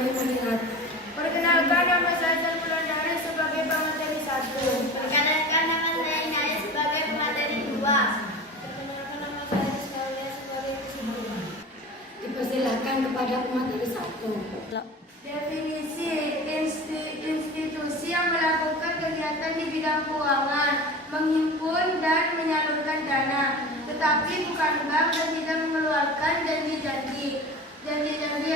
kami melihat. Perkenalkan, nama saya Sarmulan Dari sebagai pemateri 1. Perkenalkan, nama saya Nyai sebagai pemateri 2. Perkenalkan, nama saya Rizkalia sebagai pemateri 2. Dipersilahkan kepada pemateri 1. Definisi institusi yang melakukan kegiatan di bidang keuangan, menghimpun dan menyalurkan dana, tetapi bukan bank dan tidak mengeluarkan janji-janji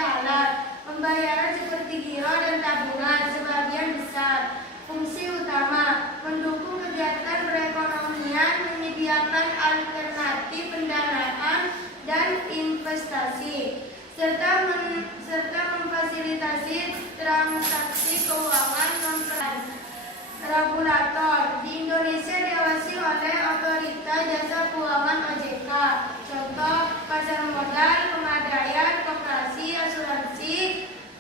alat. Pembayaran seperti giro dan tabungan sebagian besar. Fungsi utama: mendukung kegiatan perekonomian, menyediakan alternatif pendanaan dan investasi, serta memfasilitasi transaksi keuangan non-perbankan. Regulator: di Indonesia diawasi oleh Otoritas Jasa Keuangan (OJK). Contoh: pasar modal, pegadaian, koperasi, asuransi,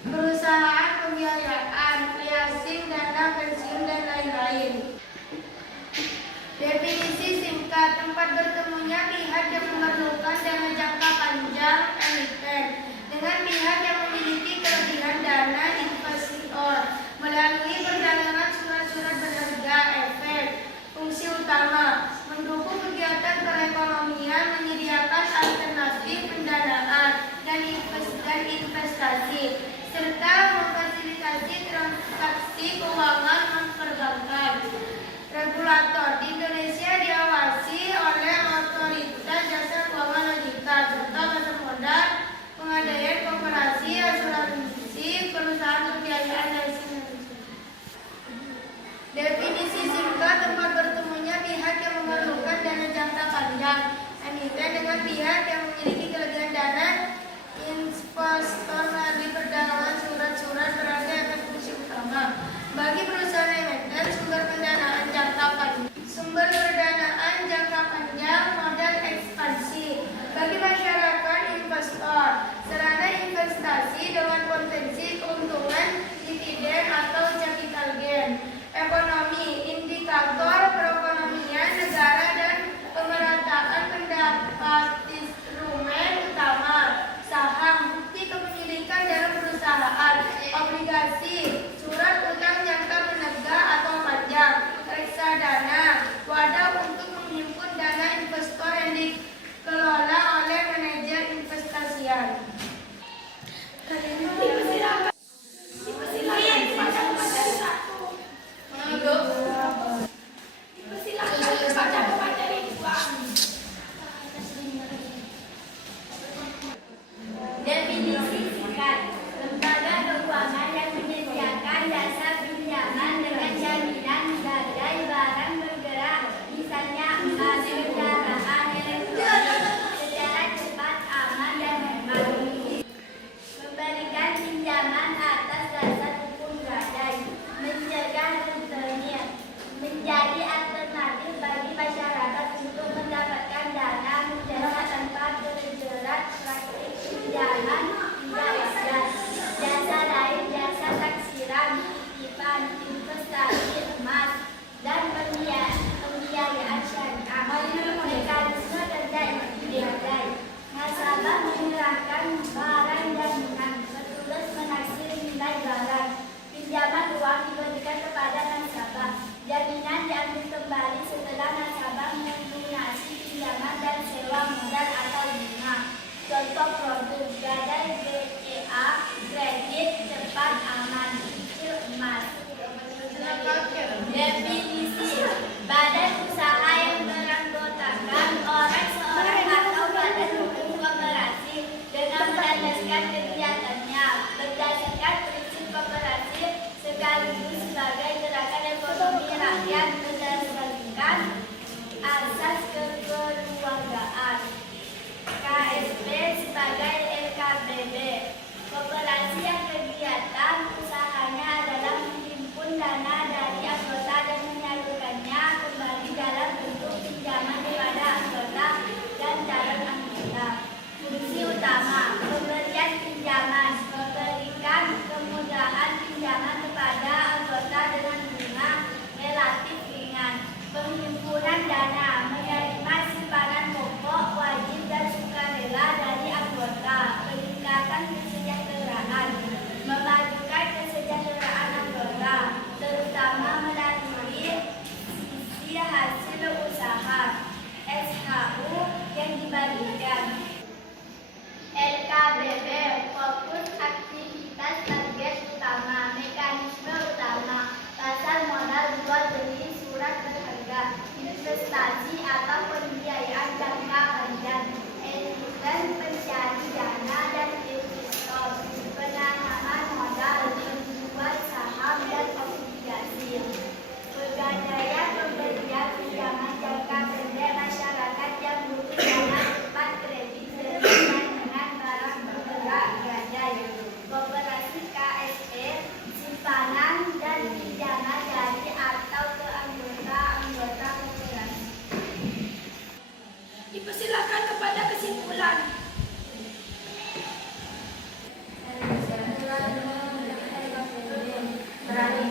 perusahaan pembiayaan, leasing, dana pensiun, dan lain-lain. Definisi singkat: tempat bertemunya pihak yang memerlukan dana jangka panjang (emiten) dengan pihak yang memiliki kelebihan dana (investor) melalui perdagangan surat-surat berharga (efek). Fungsi utama: mendukung kegiatan perekonomian, menyediakan alternatif pendanaan dan investasi, serta memfasilitasi transaksi keuangan non-perbankan. Regulator: di Indonesia diawasi oleh Otoritas Jasa Keuangan (OJK). Contoh: pasar modal, pegadaian, koperasi, asuransi, perusahaan pembiayaan, leasing. Definisi singkat: tempat bertemunya pihak yang memerlukan dana jangka panjang (emiten) dengan pihak yang memiliki kelebihan dana investor melalui perdagangan surat-surat berharga (efek). Fungsi utama: bagi perusahaan emiten, sumber pendanaan jangka panjang, modal ekspansi. Bagi masyarakat investor, sarana investasi dengan potensi keuntungan, dividen atau capital gain. Ekonomi: indikator perekonomian negara dan pemerataan pendapat. Instrumen utama: saham, bukti kepemilikan dalam perusahaan, obligasi, surat utang jangka menengah atau panjang, reksadana, wadah untuk menghimpun dana investor yang dikelola oleh manajer investasian. Definisi singkat: lembaga keuangan yang menyediakan jasa pinjaman dengan jaminan gadai barang bergerak, misalnya emas, kendaraan, elektronik, secara cepat, aman, dan hemat. Memberikan pinjaman atas dasar hukum gadai, mencegah rentenir, menjadi alternatif bagi masyarakat untuk mendapatkan dana mudah tanpa terjerat praktik pinjaman tidak wajar. Jasa lain: jasa taksiran, titipan, investasi emas, dan pembiayaan syariah. Mekanisme kerja gadai: nasabah menyerahkan barang jaminan, petugas menaksir nilai barang, pinjaman uang diberikan kepada nasabah, jaminan diambil kembali setelah nasabah melunasi pinjaman, dan sewa modal atau bunga. Contoh produk gadai: BCA, kredit cepat, aman, cicil, emas. Definisi: badan usaha yang beranggotakan seorang atau badan hukum koperasi dengan melandaskan kegiatannya berdasarkan prinsip koperasi sekaligus sebagai gerakan ekonomi rakyat berdasarkan asas kekeluargaan. KSP sebagai LKBB. Koperasi investasi atau pembiayaan jangka panjang, dan pencari dana dan investor, penanaman modal, penjual saham dan obligasi. Pegadaian pemberian pinjaman jangka pendek masyarakat yang butuh dana cepat, kredit berhubungan dengan barang bergerak gadai. Koperasi KSE, simpanan dan pinjaman dari atau ke anggota koperasi. Dipersilakan kepada kesimpulan. Berani